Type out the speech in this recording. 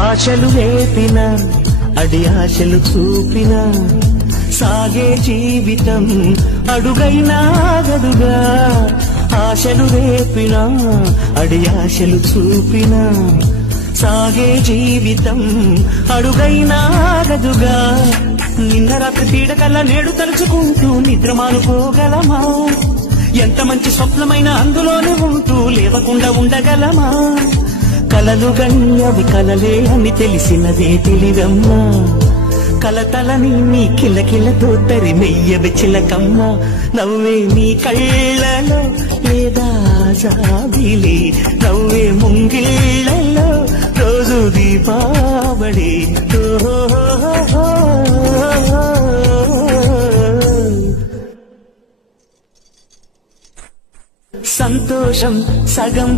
ఆశలు వేపిన అడి ఆశలు చూపిన సాగే జీవితం అడుగైనా గడుగా ఆశలు వేపిన అడి ఆశలు చూపిన సాగే జీవితం అడుగైనా గదుగా నిన్న రాత్రి పీడకల్లా నేడు తలుచుకుంటూ నిద్రమానుకోగలమా ఎంత మంచి స్వప్నమైన అందులోనే ఉంటూ లేవకుండా ఉండగలమా కలలు గణ్యవి కలలే అని తెలిసినదే తెలివమ్మా కలతలని నీ కిలకిలతో తరిమెయ్యవి చిలకమ్మ నవ్వే నీ కళ్ళలో లేదా జాబిలి నవ్వే ముంగిళ్ళలో రోజు దీపావళి సంతోషం సగం